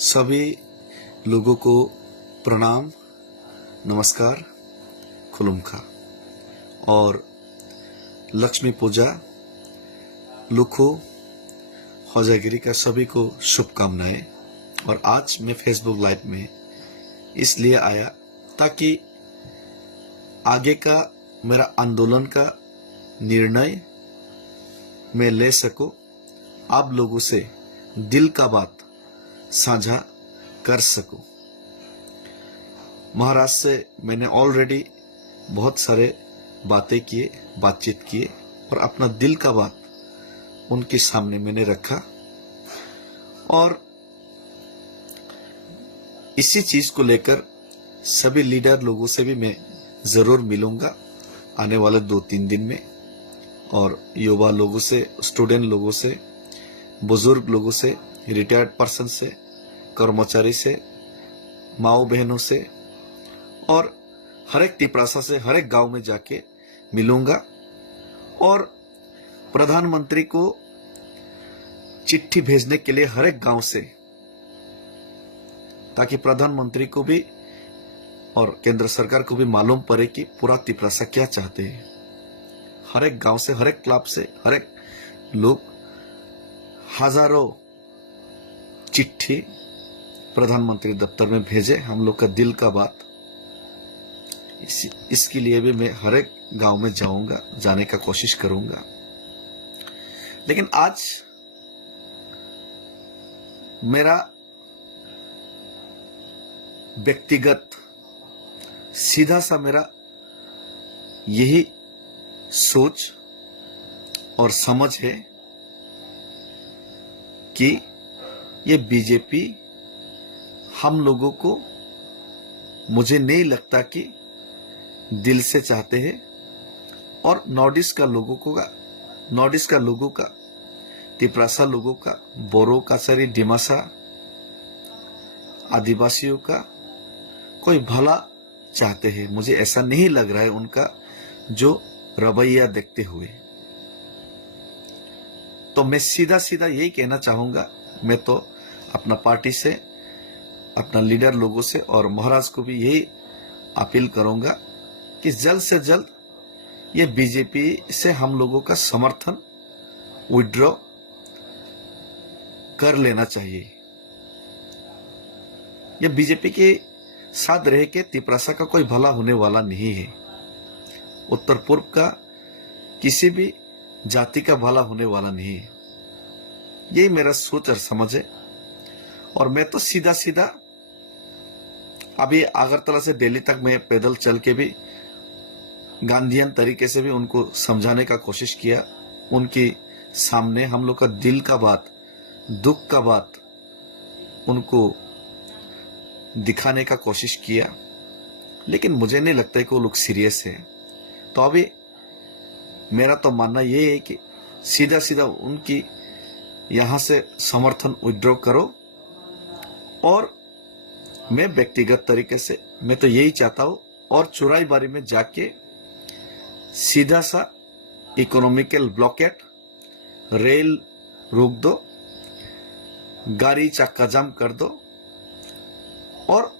सभी लोगों को प्रणाम, नमस्कार, खुलुमखा और लक्ष्मी पूजा, लुखो, होजागिरी का सभी को शुभकामनाएं। और आज मैं फेसबुक लाइव में इसलिए आया ताकि आगे का मेरा आंदोलन का निर्णय मैं ले सकूं, आप लोगों से दिल का बात साझा कर सकूं। महाराष्ट्र से मैंने ऑलरेडी बहुत सारे बातचीत किए और अपना दिल का बात उनके सामने मैंने रखा और इसी चीज को लेकर सभी लीडर लोगों से भी मैं जरूर मिलूंगा आने वाले 2-3 दिन में, और युवा लोगों से, स्टूडेंट लोगों से, बुजुर्ग लोगों से, रिटायर्ड पर्सन से, कर्मचारी से, माओ बहनों से और हर एक तिपरासा से, हर एक गांव में जाके मिलूंगा और प्रधानमंत्री को चिट्ठी भेजने के लिए हर एक गांव से, ताकि प्रधानमंत्री को भी और केंद्र सरकार को भी मालूम पड़े कि पूरा तिपरासा क्या चाहते हैं। हर एक गांव से, हर एक क्लब से, हर एक लोग हजारों चिट्ठी प्रधानमंत्री दफ्तर में भेजे, हम लोग का दिल का बात। इसके लिए भी मैं हर एक गांव में जाऊंगा, जाने का कोशिश करूंगा। लेकिन आज मेरा व्यक्तिगत सीधा सा मेरा यही सोच और समझ है कि ये बीजेपी हम लोगों को, मुझे नहीं लगता कि दिल से चाहते हैं। और नॉर्थ ईस्ट का लोगों का, तिपरासा लोगों का, बोरो काचारी, डिमासा आदिवासियों का कोई भला चाहते हैं, मुझे ऐसा नहीं लग रहा है उनका जो रवैया देखते हुए। तो मैं सीधा सीधा यही कहना चाहूंगा, मैं तो अपना पार्टी से, अपना लीडर लोगों से और महाराज को भी यही अपील करूंगा कि जल्द से जल्द ये बीजेपी से हम लोगों का समर्थन विड्रॉ कर लेना चाहिए। ये बीजेपी के साथ रह के तिपरासा का कोई भला होने वाला नहीं है। उत्तर पूर्व का किसी भी जाति का भला होने वाला नहीं है। यही मेरा सोच और समझ है। और मैं तो सीधा सीधा अभी अगरतला से दिल्ली तक मैं पैदल चल के भी गांधीयन तरीके से भी उनको समझाने का कोशिश किया, उनके सामने हम लोग का दिल का बात, दुख का बात उनको दिखाने का कोशिश किया। लेकिन मुझे नहीं लगता है कि वो लोग सीरियस है। तो अभी मेरा तो मानना ये है कि सीधा सीधा उनकी यहां से समर्थन विड्रॉ करो। और मैं व्यक्तिगत तरीके से मैं तो यही चाहता हूं, और चुराई बारी में जाके सीधा सा इकोनॉमिकल ब्लॉकेट, रेल रोक दो, गाड़ी चक्का जाम कर दो, और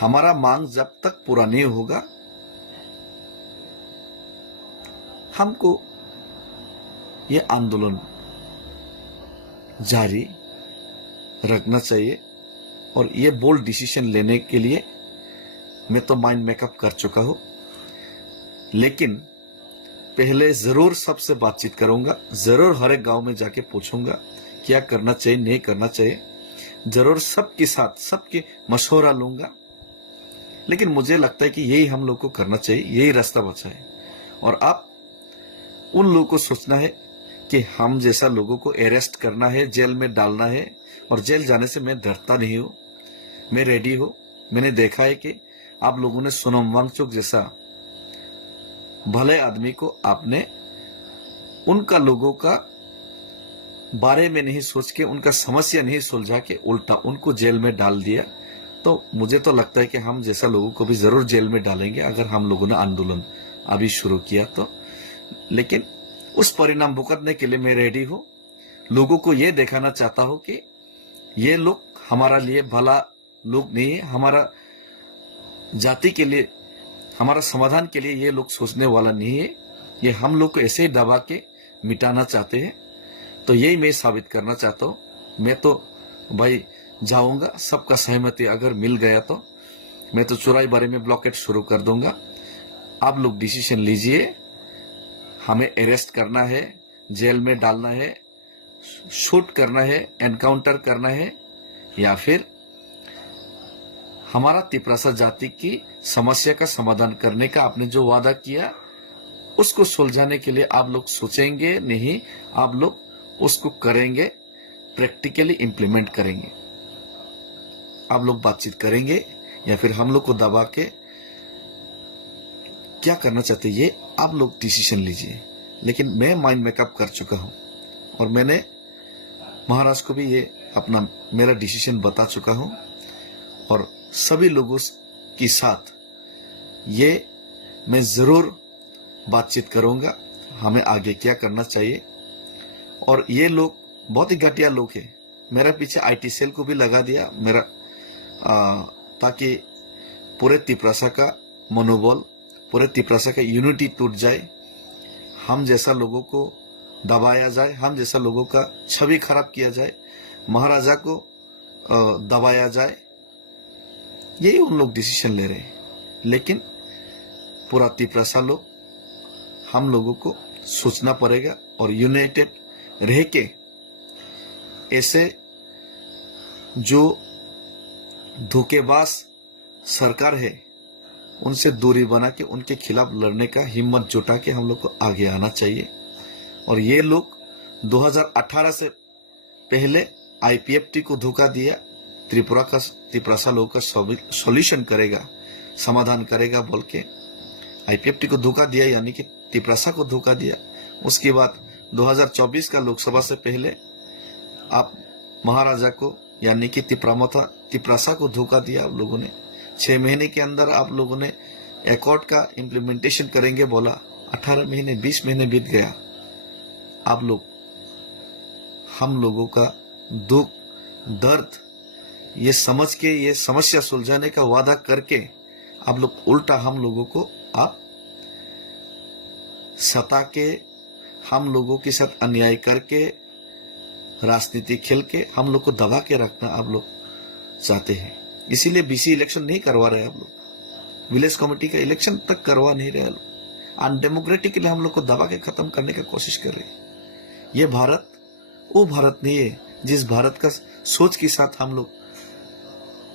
हमारा मांग जब तक पूरा नहीं होगा हमको ये आंदोलन जारी रखना चाहिए। और ये बोल्ड डिसीजन लेने के लिए मैं तो माइंड मेकअप कर चुका हूं। लेकिन पहले जरूर सबसे बातचीत करूंगा, जरूर हर एक गांव में जाके पूछूंगा क्या करना चाहिए, नहीं करना चाहिए। जरूर सबके साथ सबके मशवरा लूंगा। लेकिन मुझे लगता है कि यही हम लोग को करना चाहिए, यही रास्ता बचा है। और अब उन लोगों को सोचना है कि हम जैसा लोगों को अरेस्ट करना है, जेल में डालना है। और जेल जाने से मैं डरता नहीं हूं, मैं रेडी हूं। मैंने देखा है कि आप लोगों ने सोनम वांगचुक जैसा भले आदमी को आपने उनका लोगों का बारे में नहीं सोच के, उनका समस्या नहीं सुलझा के, उल्टा उनको जेल में डाल दिया। तो मुझे तो लगता है कि हम जैसा लोगों को भी जरूर जेल में डालेंगे अगर हम लोगों ने आंदोलन अभी शुरू किया तो। लेकिन उस परिणाम भुगतने के लिए मैं रेडी हूं। लोगों को यह दिखाना चाहता हूं कि ये लोग हमारा लिए भला लोग नहीं है, हमारा जाति के लिए, हमारा समाधान के लिए ये लोग सोचने वाला नहीं है। ये हम लोग को ऐसे ही दबा के मिटाना चाहते हैं। तो यही मैं साबित करना चाहता हूँ। मैं तो भाई जाऊंगा, सबका सहमति अगर मिल गया तो मैं तो चुराई बारे में ब्लॉकेट शुरू कर दूंगा। आप लोग डिसीजन लीजिए, हमें अरेस्ट करना है, जेल में डालना है, शूट करना है, एनकाउंटर करना है, या फिर हमारा तिपरासा जाति की समस्या का समाधान करने का आपने जो वादा किया उसको सुलझाने के लिए आप लोग सोचेंगे नहीं, आप लोग उसको करेंगे, प्रैक्टिकली इंप्लीमेंट करेंगे। आप लोग बातचीत करेंगे या फिर हम लोग को दबा के क्या करना चाहते ये आप लोग डिसीजन लीजिए। लेकिन मैं माइंड मेकअप कर चुका हूं और मैंने महाराज को भी ये अपना मेरा डिसीजन बता चुका हूं और सभी लोगों के साथ ये मैं जरूर बातचीत करूंगा, हमें आगे क्या करना चाहिए। और ये लोग बहुत ही घटिया लोग हैं। मेरा पीछे आईटी सेल को भी लगा दिया मेरा ताकि पूरे तिपरासा का मनोबल, पूरे तिपरासा का यूनिटी टूट जाए, हम जैसा लोगों को दबाया जाए, हम जैसा लोगों का छवि खराब किया जाए, महाराजा को दबाया जाए। यही उन लोग डिसीजन ले रहे हैं। लेकिन पूरा तिपरासा लोग, हम लोगों को सोचना पड़ेगा और यूनाइटेड रह के ऐसे जो धोखेबाज सरकार है उनसे दूरी बना के उनके खिलाफ लड़ने का हिम्मत जुटा के हम लोग को आगे आना चाहिए। और ये लोग 2018 से पहले आईपीएफटी को धोखा दिया, तिपरासा लोगों का सॉल्यूशन करेगा, समाधान करेगा बोल के आईपीएफटी को धोखा दिया, यानी कि तिपरासा को धोखा दिया। उसके बाद 2024 का लोकसभा से पहले आप महाराजा को यानी कि तिपरासा को धोखा दिया आप लोगों ने। 6 महीने के अंदर आप लोगों ने एकॉर्ड का इम्प्लीमेंटेशन करेंगे बोला, 18 महीने 20 महीने बीत गया। आप लोग हम लोगों का दुख दर्द ये समझ के ये समस्या सुलझाने का वादा करके आप लोग उल्टा हम लोगों को आप सता के, हम लोगों के साथ अन्याय करके, राजनीति खेल के हम लोग को दबा के रखना आप लोग चाहते हैं। इसीलिए बीसी इलेक्शन नहीं करवा रहे आप लोग, विलेज कमेटी का इलेक्शन तक करवा नहीं रहे लोग, अनडेमोक्रेटिकली हम लोग को दबा के खत्म करने का कोशिश कर रहे हैं। ये भारत वो भारत नहीं है जिस भारत का सोच के साथ हम लोग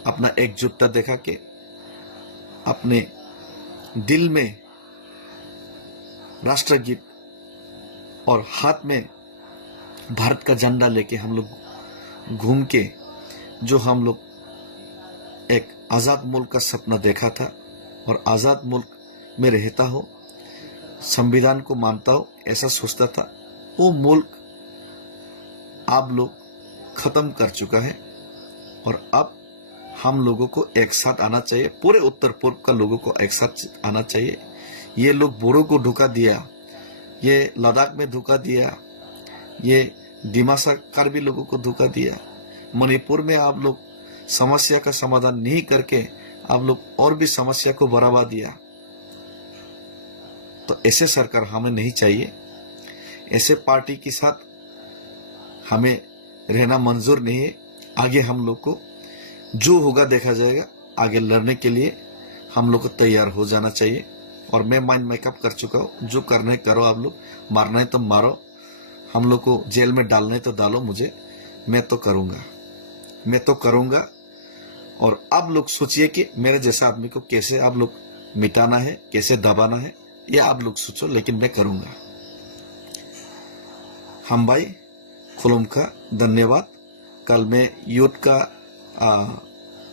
अपना एकजुटता दिखा के अपने दिल में राष्ट्रगीत और हाथ में भारत का झंडा लेके हम लोग घूम के जो हम लोग एक आजाद मुल्क का सपना देखा था और आजाद मुल्क में रहता हो, संविधान को मानता हो, ऐसा सोचता था, वो मुल्क आप लोग खत्म कर चुका है। और अब हम लोगों को एक साथ आना चाहिए, पूरे उत्तर पूर्व का लोगों को एक साथ आना चाहिए। ये लोग बोडो को धोखा दिया, ये लद्दाख में धोखा दिया, ये दिमासा कार्बी लोगों को धोखा दिया, मणिपुर में आप लोग समस्या का समाधान नहीं करके आप लोग और भी समस्या को बढ़ावा दिया। तो ऐसे सरकार हमें नहीं चाहिए, ऐसे पार्टी के साथ हमें रहना मंजूर नहीं है। आगे हम लोग को जो होगा देखा जाएगा, आगे लड़ने के लिए हम लोग को तैयार हो जाना चाहिए। और मैं माइंड मेकअप कर चुका हूँ, जो करना है करो, आप लोग मारना है तो मारो, हम लोग को जेल में डालना है तो डालो, मुझे मैं तो करूंगा। और आप लोग सोचिए कि मेरे जैसा आदमी को कैसे आप लोग मिटाना है, कैसे दबाना है, ये आप लोग सोचो, लेकिन मैं करूंगा। हम भाई खुलम का धन्यवाद। कल मैं यूथ का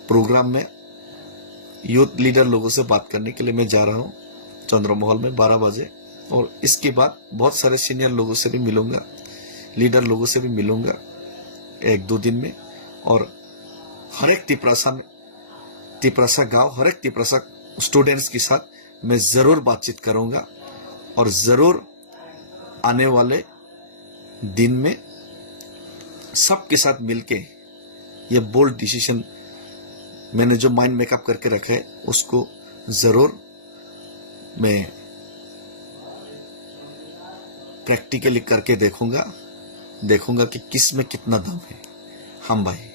प्रोग्राम में यूथ लीडर लोगों से बात करने के लिए मैं जा रहा हूँ चंद्रमोहल में 12 बजे। और इसके बाद बहुत सारे सीनियर लोगों से भी मिलूंगा, लीडर लोगों से भी मिलूंगा 1-2 दिन में। और हर एक तिपरासा गांव, हर एक तिपरासा स्टूडेंट्स के साथ मैं जरूर बातचीत करूंगा और जरूर आने वाले दिन में सबके साथ मिलके ये बोल्ड डिसीजन मैंने जो माइंड मेकअप करके रखा है उसको जरूर मैं प्रैक्टिकली करके देखूंगा कि किस में कितना दम है। हम भाई